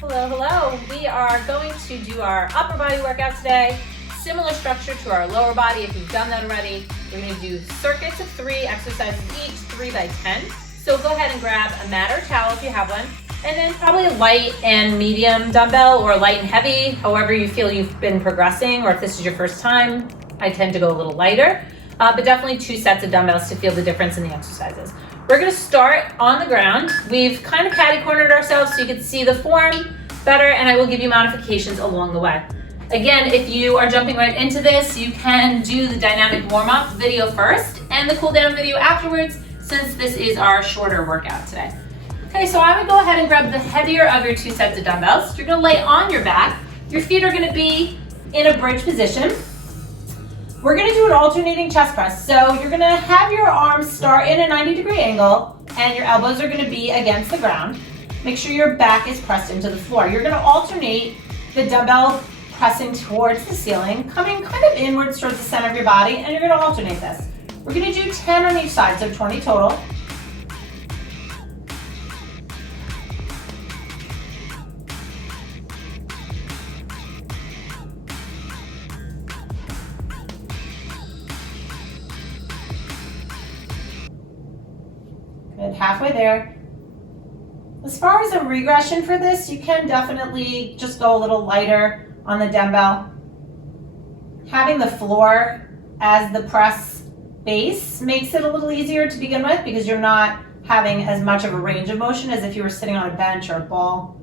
Hello, hello. We are going to do our upper body workout today. Similar structure to our lower body if you've done that already. We're going to do circuits of 3 exercises each, 3 by 10. So go ahead and grab a mat or towel if you have one. And then probably a light and medium dumbbell or light and heavy, however you feel you've been progressing, or if this is your first time, I tend to go a little lighter. But definitely 2 sets of dumbbells to feel the difference in the exercises. We're going to start on the ground. We've kind of catty-cornered ourselves so you can see the form better, and I will give you modifications along the way. Again, if you are jumping right into this, you can do the dynamic warm-up video first and the cool-down video afterwards, since this is our shorter workout today. Okay, so I would go ahead and grab the heavier of your 2 sets of dumbbells. You're going to lay on your back. Your feet are going to be in a bridge position. We're going to do an alternating chest press. So you're going to have your arms start in a 90-degree angle and your elbows are going to be against the ground. Make sure your back is pressed into the floor. You're going to alternate the dumbbell pressing towards the ceiling, coming kind of inwards towards the center of your body, and you're going to alternate this. We're going to do 10 on each side, so 20 total. Good, halfway there. As far as a regression for this, you can definitely just go a little lighter on the dumbbell. Having the floor as the press base makes it a little easier to begin with because you're not having as much of a range of motion as if you were sitting on a bench or a ball.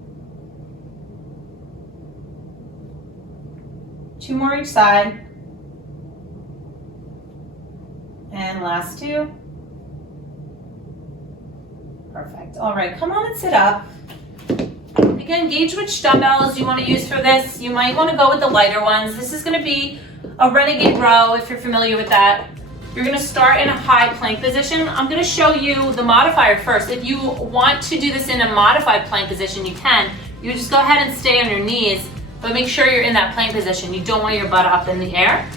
2 more each side. And last 2. Perfect. All right, come on and sit up. Again, gauge which dumbbells you want to use for this. You might want to go with the lighter ones. This is going to be a renegade row if you're familiar with that. You're going to start in a high plank position. I'm going to show you the modifier first. If you want to do this in a modified plank position, you can. You just go ahead and stay on your knees, but make sure you're in that plank position. You don't want your butt up in the air.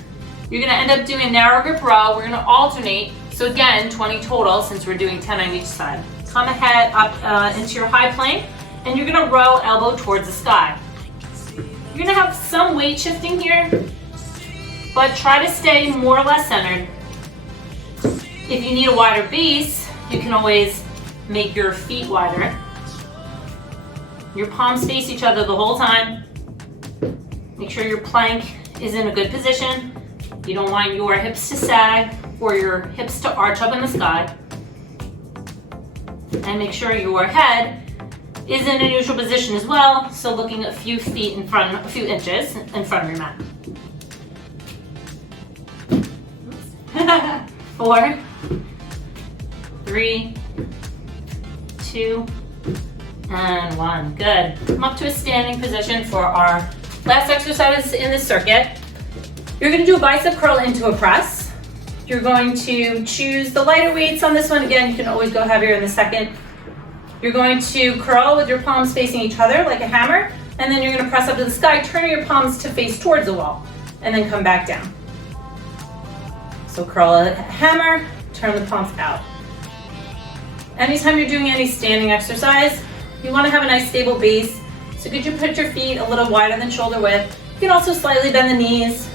You're going to end up doing a narrow grip row. We're going to alternate. So again, 20 total since we're doing 10 on each side. Come ahead up into your high plank, and you're going to row elbow towards the sky. You're going to have some weight shifting here, but try to stay more or less centered. If you need a wider base, you can always make your feet wider. Your palms face each other the whole time. Make sure your plank is in a good position. You don't want your hips to sag or your hips to arch up in the sky. And make sure your head is in a neutral position as well, so looking a few feet in front, a few inches in front of your mat. 4, 3, 2, and 1. Good. Come up to a standing position for our last exercise in this circuit. You're going to do a bicep curl into a press. You're going to choose the lighter weights on this one. Again, you can always go heavier in the second. You're going to curl with your palms facing each other like a hammer, and then you're going to press up to the sky, turning your palms to face towards the wall, and then come back down. So curl a hammer, turn the palms out. Anytime you're doing any standing exercise, you want to have a nice stable base. So could you put your feet a little wider than shoulder width? You can also slightly bend the knees.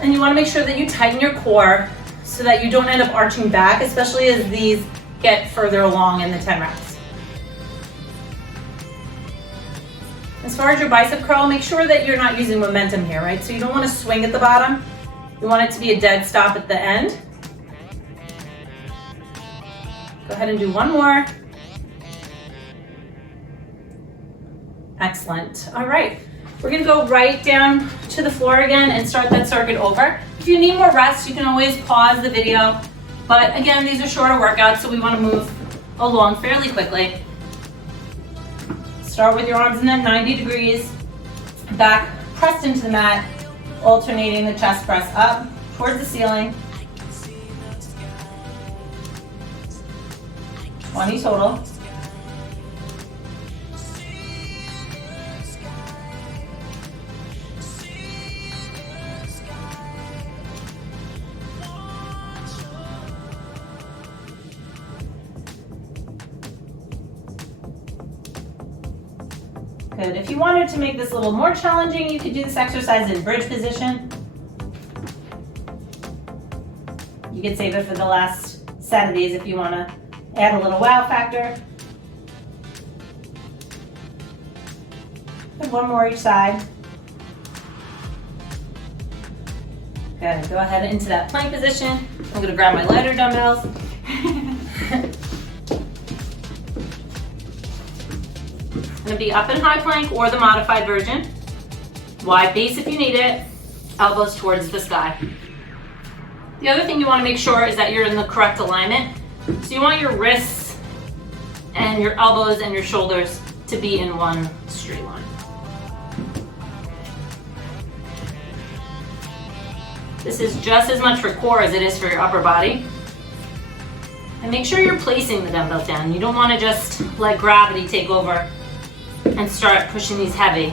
And you want to make sure that you tighten your core so that you don't end up arching back, especially as these get further along in the 10 reps. As far as your bicep curl, make sure that you're not using momentum here, right? So you don't want to swing at the bottom. You want it to be a dead stop at the end. Go ahead and do 1 more. Excellent. All right. We're going to go right down to the floor again and start that circuit over. If you need more rest, you can always pause the video. But again, these are shorter workouts, so we want to move along fairly quickly. Start with your arms in that 90 degrees, back pressed into the mat, alternating the chest press up towards the ceiling. 20 total. Good. If you wanted to make this a little more challenging, you could do this exercise in bridge position. You could save it for the last set of these if you want to add a little wow factor. And one more each side. Good. Go ahead into that plank position. I'm going to grab my lighter dumbbells. Going to be up in high plank or the modified version. Wide base if you need it, elbows towards the sky. The other thing you want to make sure is that you're in the correct alignment. So you want your wrists and your elbows and your shoulders to be in one straight line. This is just as much for core as it is for your upper body. And make sure you're placing the dumbbells down. You don't want to just let gravity take over and start pushing these heavy.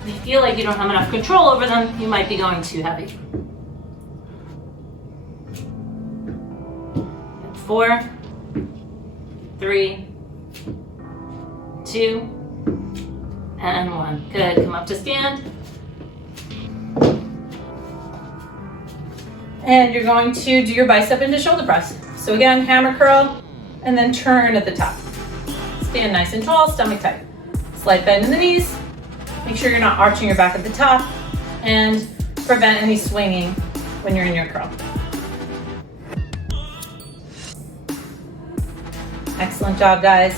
If you feel like you don't have enough control over them, you might be going too heavy. 4, 3, 2, and 1. Good. Come up to stand. And you're going to do your bicep into shoulder press. So again, hammer curl, and then turn at the top. Stand nice and tall, stomach tight. Slight bend in the knees. Make sure you're not arching your back at the top, and prevent any swinging when you're in your curl. Excellent job, guys.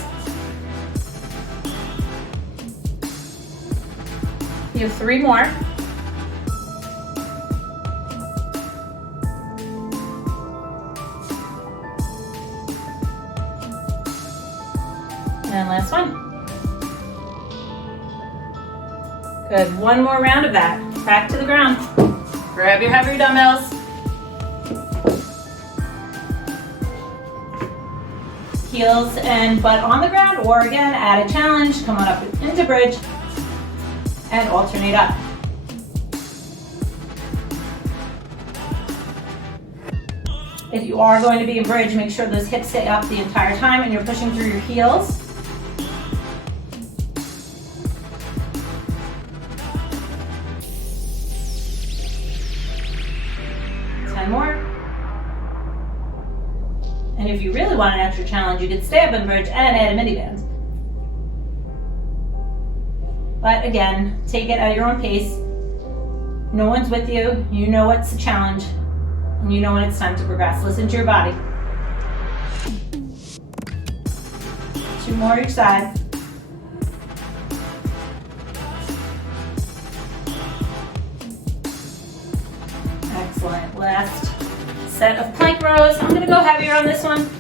You have 3 more. And last one. Good, 1 more round of that. Back to the ground. Grab your heavier dumbbells. Heels and butt on the ground, or again, add a challenge. Come on up into bridge and alternate up. If you are going to be in bridge, make sure those hips stay up the entire time and you're pushing through your heels. More. And if you really want an extra challenge, you could stay up in bridge and add a mini band. But again, take it at your own pace. No one's with you. You know it's a challenge, and you know when it's time to progress. Listen to your body. 2 more each side. Excellent. Last set of plank rows. I'm going to go heavier on this one.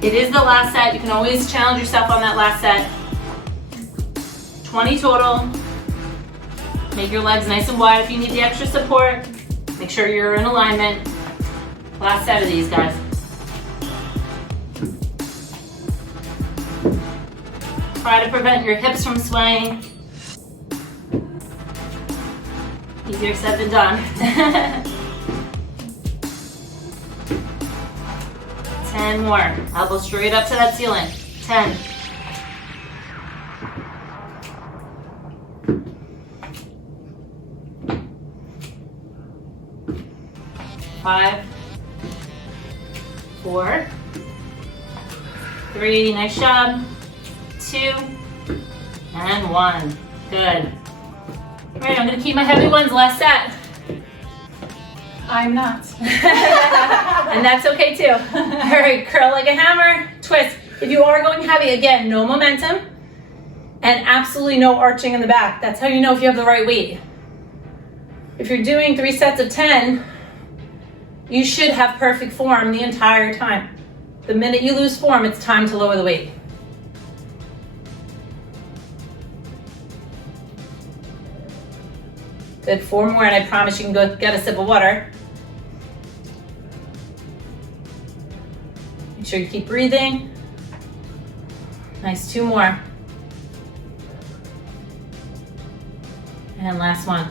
It is the last set. You can always challenge yourself on that last set. 20 total. Make your legs nice and wide if you need the extra support. Make sure you're in alignment. Last set of these, guys. Try to prevent your hips from swaying. Easier said than done. 10 more. Elbow straight up to that ceiling. 10. 5, 4, 3, nice job. 2, and 1. Good. All right, I'm gonna keep my heavy ones last set. I'm not. And that's okay too. All right, curl like a hammer, twist. If you are going heavy, again, no momentum and absolutely no arching in the back. That's how you know if you have the right weight. If you're doing 3 sets of 10, you should have perfect form the entire time. The minute you lose form, it's time to lower the weight. Good, 4 more, and I promise you can go get a sip of water. Make sure you keep breathing. Nice, 2 more. And last one.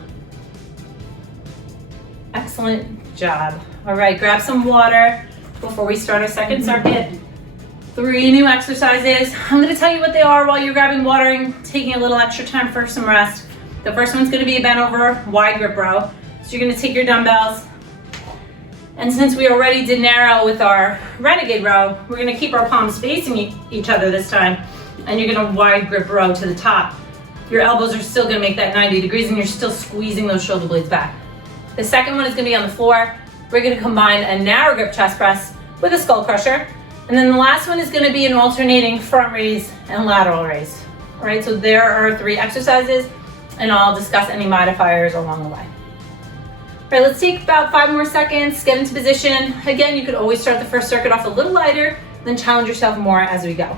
Excellent job. All right, grab some water before we start our second circuit. 3 new exercises. I'm gonna tell you what they are while you're grabbing water and taking a little extra time for some rest. The first one's gonna be a bent over wide grip row. So you're gonna take your dumbbells, and since we already did narrow with our renegade row, we're gonna keep our palms facing each other this time, and you're gonna wide grip row to the top. Your elbows are still gonna make that 90 degrees and you're still squeezing those shoulder blades back. The second one is gonna be on the floor. We're gonna combine a narrow grip chest press with a skull crusher. And then the last one is gonna be an alternating front raise and lateral raise. All right, so there are 3 exercises, and I'll discuss any modifiers along the way. All right, let's take about 5 more seconds, get into position. Again, you could always start the first circuit off a little lighter, then challenge yourself more as we go.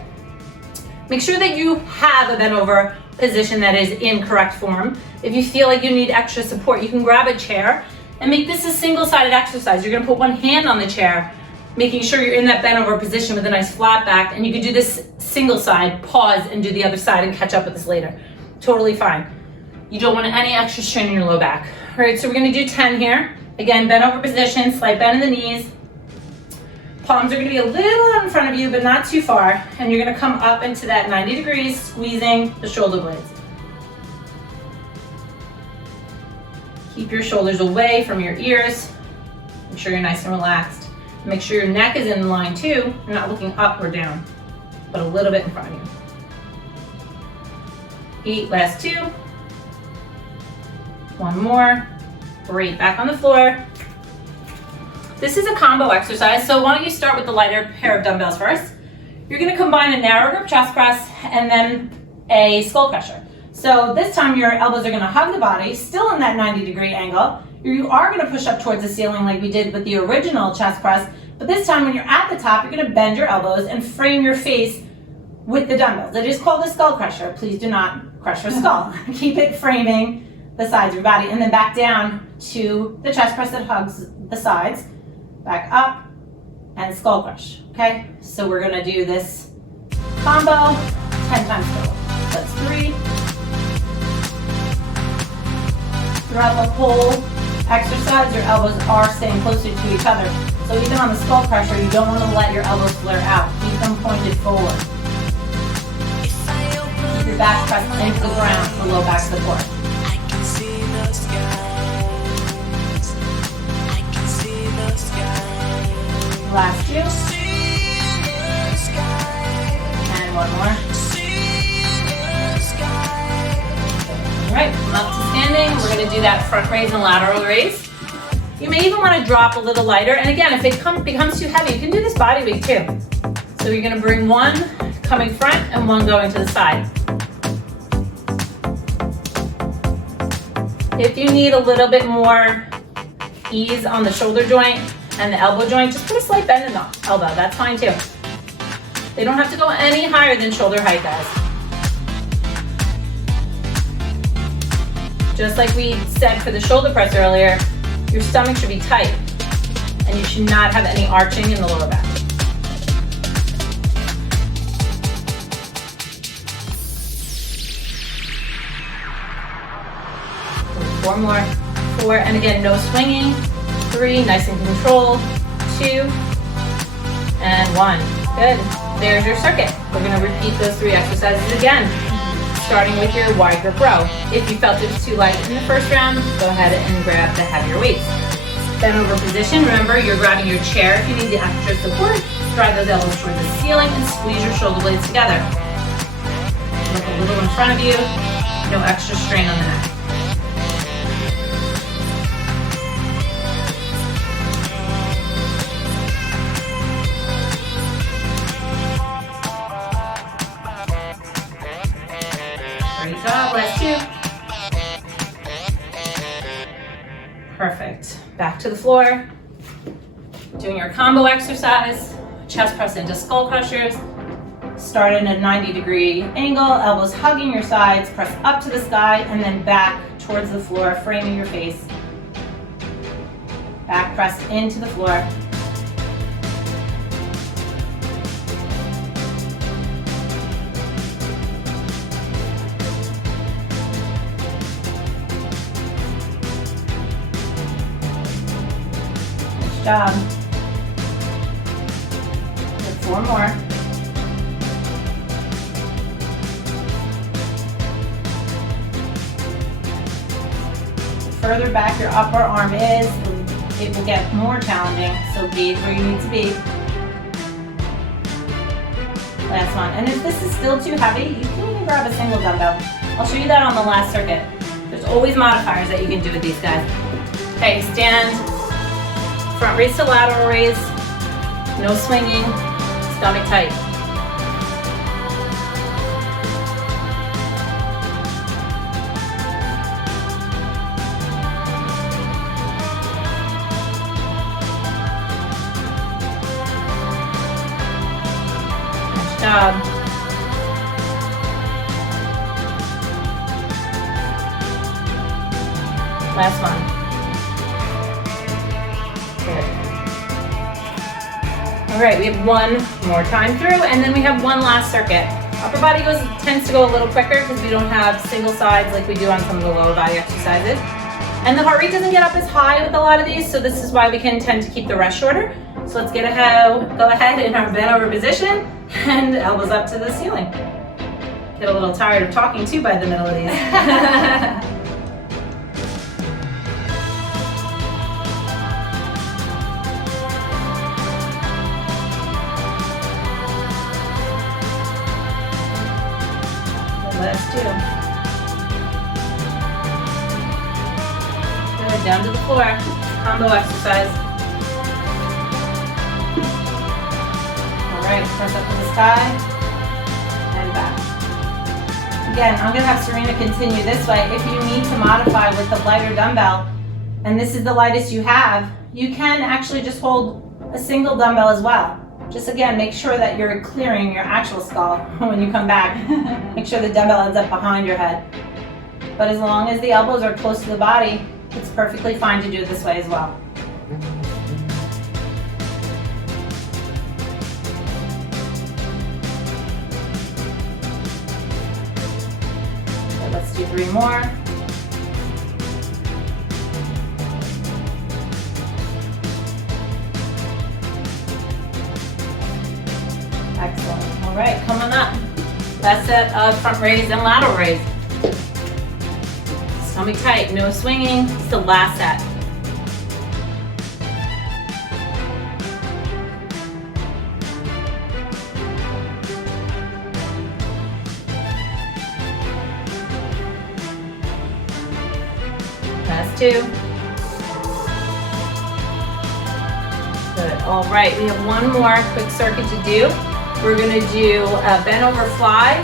Make sure that you have a bent over position that is in correct form. If you feel like you need extra support, you can grab a chair and make this a single-sided exercise. You're gonna put one hand on the chair, making sure you're in that bent over position with a nice flat back, and you can do this single side, pause, and do the other side and catch up with this later. Totally fine. You don't want any extra strain in your low back. All right, so we're gonna do 10 here. Again, bent over position, slight bend in the knees. Palms are gonna be a little out in front of you, but not too far. And you're gonna come up into that 90 degrees, squeezing the shoulder blades. Keep your shoulders away from your ears. Make sure you're nice and relaxed. Make sure your neck is in line too. You're not looking up or down, but a little bit in front of you. 8, last 2. 1 more. Great, back on the floor. This is a combo exercise, so why don't you start with the lighter pair of dumbbells first. You're gonna combine a narrow grip chest press and then a skull crusher. So this time your elbows are gonna hug the body, still in that 90-degree angle. You are gonna push up towards the ceiling like we did with the original chest press, but this time when you're at the top, you're gonna bend your elbows and frame your face with the dumbbells. It is called a skull crusher. Please do not crush your skull. Keep it framing the sides of your body, and then back down to the chest press that hugs the sides. Back up and skull crush, okay? So we're gonna do this combo 10 times total. That's 3. Throughout the whole exercise, your elbows are staying closer to each other. So even on the skull crusher, you don't wanna let your elbows flare out. Keep them pointed forward. Keep your back pressed into the ground for low back support. Last 2. And 1 more. All right, come up to standing. We're gonna do that front raise and lateral raise. You may even wanna drop a little lighter. And again, if it becomes too heavy, you can do this body weight too. So you're gonna bring 1 coming front and 1 going to the side. If you need a little bit more ease on the shoulder joint and the elbow joint, just put a slight bend in the elbow. That's fine too. They don't have to go any higher than shoulder height, guys. Just like we said for the shoulder press earlier, your stomach should be tight and you should not have any arching in the lower back. So 4 more. 4, and again, no swinging. 3, nice and controlled. 2, and 1. Good. There's your circuit. We're gonna repeat those 3 exercises again, starting with your wide grip row. If you felt it was too light in the first round, go ahead and grab the heavier weights. Bent over position. Remember, you're grabbing your chair if you need the extra support. Drive those elbows towards the ceiling and squeeze your shoulder blades together. Look a little in front of you. No extra strain on the neck. Great job, last 2. Perfect. Back to the floor. Doing your combo exercise, chest press into skull crushers. Start in a 90-degree angle, elbows hugging your sides, press up to the sky, and then back towards the floor, framing your face. Back pressed into the floor. Nice job. Good, 4 more. further back your upper arm is, it will get more challenging. So gauge where you need to be. Last one. And if this is still too heavy, you can even grab a single dumbbell. I'll show you that on the last circuit. There's always modifiers that you can do with these guys. Okay, stand, front raise to lateral raise, no swinging, stomach tight. Nice job. Last one. Good. All right, we have one more time through, and then we have one last circuit. Upper body tends to go a little quicker because we don't have single sides like we do on some of the lower body exercises. And the heart rate doesn't get up as high with a lot of these, so this is why we can tend to keep the rest shorter. So let's go ahead in our bent over position and elbows up to the ceiling. Get a little tired of talking too by the middle of these. Last two. Good, down to the floor. Combo exercise. All right, press up to the sky and back. Again, I'm gonna have Serena continue this way. If you need to modify with the lighter dumbbell, and this is the lightest you have, you can actually just hold a single dumbbell as well. Just again, make sure that you're clearing your actual skull when you come back. Make sure the dumbbell ends up behind your head. But as long as the elbows are close to the body, it's perfectly fine to do it this way as well. Okay, let's do 3 more. Excellent. All right, coming up. Last set of front raise and lateral raise. Stomach tight, no swinging. It's the last set. Last 2. Good. All right, we have one more quick circuit to do. We're going to do a bent over fly,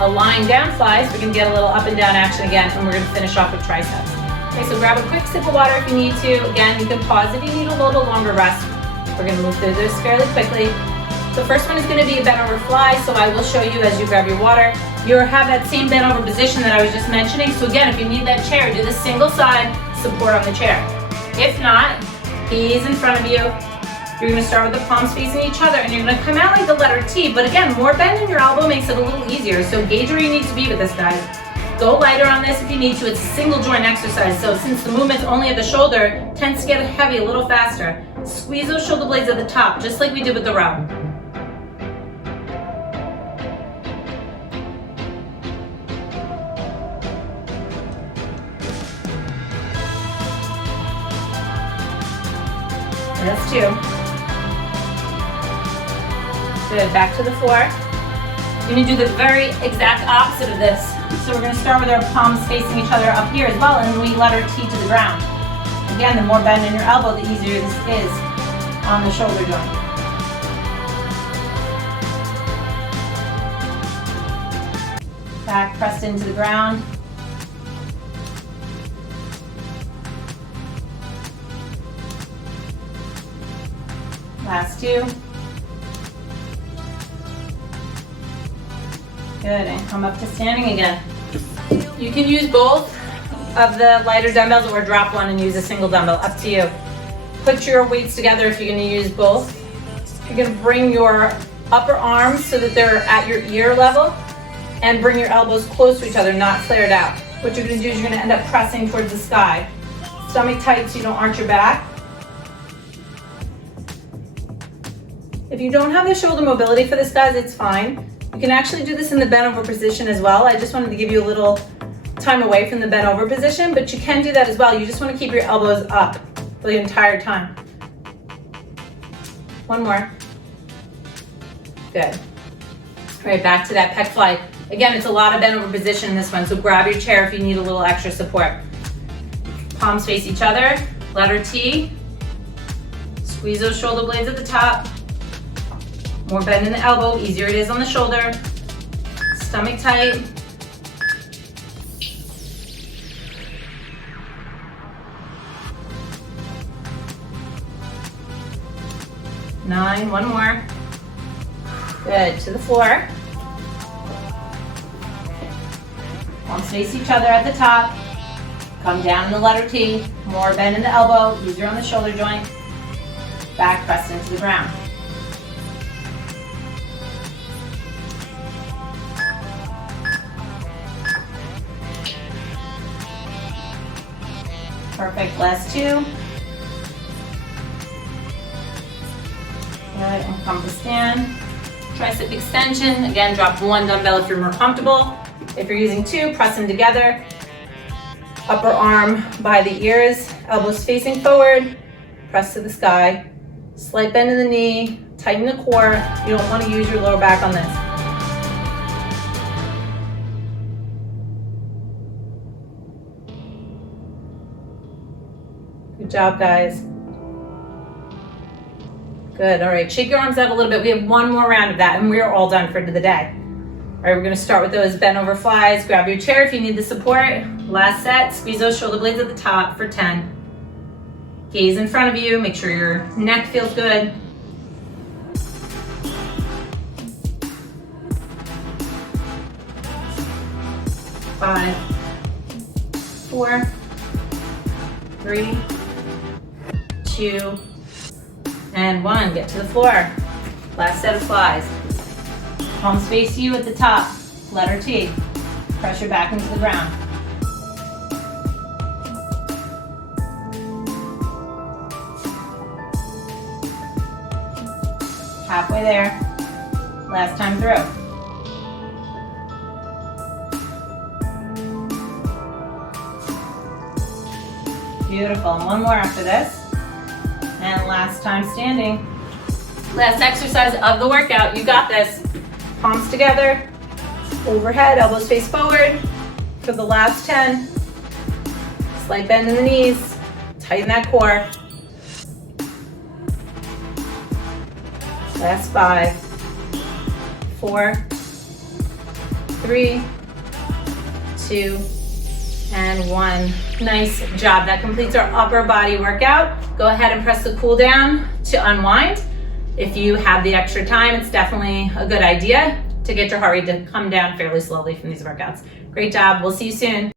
a lying down fly, so we can get a little up and down action again, and we're going to finish off with triceps. Okay, so grab a quick sip of water if you need to. Again, you can pause if you need a little longer rest. We're going to move through this fairly quickly. The first one is going to be a bent over fly, so I will show you as you grab your water. You have that same bent over position that I was just mentioning. So again, if you need that chair, do the single side support on the chair. If not, ease in front of you. You're going to start with the palms facing each other, and you're going to come out like the letter T. But again, more bend in your elbow makes it a little easier. So gauge where you need to be with this, guys. Go lighter on this if you need to. It's a single joint exercise. So since the movement's only at the shoulder, it tends to get heavy a little faster. Squeeze those shoulder blades at the top, just like we did with the row. That's 2. Good, back to the floor. We're going to do the very exact opposite of this. So we're going to start with our palms facing each other up here as well, and we let our T to the ground. Again, the more bend in your elbow, the easier this is on the shoulder joint. Back pressed into the ground. Last 2. Good, and come up to standing again. You can use both of the lighter dumbbells or drop one and use a single dumbbell, up to you. Put your weights together if you're going to use both. You're going to bring your upper arms so that they're at your ear level, and bring your elbows close to each other, not flared out. What you're going to do is you're going to end up pressing towards the sky. Stomach tight so you don't arch your back. If you don't have the shoulder mobility for this, guys, it's fine. You can actually do this in the bent over position as well. I just wanted to give you a little time away from the bent over position, but you can do that as well. You just want to keep your elbows up for the entire time. One more. Good. All right, back to that pec fly. Again, it's a lot of bent over position in this one, so grab your chair if you need a little extra support. Palms face each other, letter T. Squeeze those shoulder blades at the top. More bend in the elbow, easier it is on the shoulder. Stomach tight. Nine, one more. Good, to the floor. Palms face each other at the top. Come down in the letter T. More bend in the elbow, easier on the shoulder joint. Back pressed into the ground. Perfect, last two. Good, and come to stand. Tricep extension. Again, drop one dumbbell if you're more comfortable. If you're using two, press them together. Upper arm by the ears, elbows facing forward, press to the sky. Slight bend in the knee, tighten the core. You don't want to use your lower back on this. Good job, guys. Good, all right, shake your arms out a little bit. We have one more round of that and we're all done for the day. All right, we're gonna start with those bent over flies. Grab your chair if you need the support. Last set, squeeze those shoulder blades at the top for 10. Gaze in front of you, make sure your neck feels good. Five, 4, 3, 2, and 1. Get to the floor. Last set of flies. Palms face you at the top, letter T. Pressure back into the ground. Halfway there. Last time through. Beautiful, and one more after this. And last time standing. Last exercise of the workout, you got this. Palms together, overhead, elbows face forward. For the last 10, slight bend in the knees, tighten that core. Last 5, 4, 3, 2, and 1. Nice job. That completes our upper body workout. Go ahead and press the cool down to unwind. If you have the extra time, it's definitely a good idea to get your heart rate to come down fairly slowly from these workouts. Great job. We'll see you soon.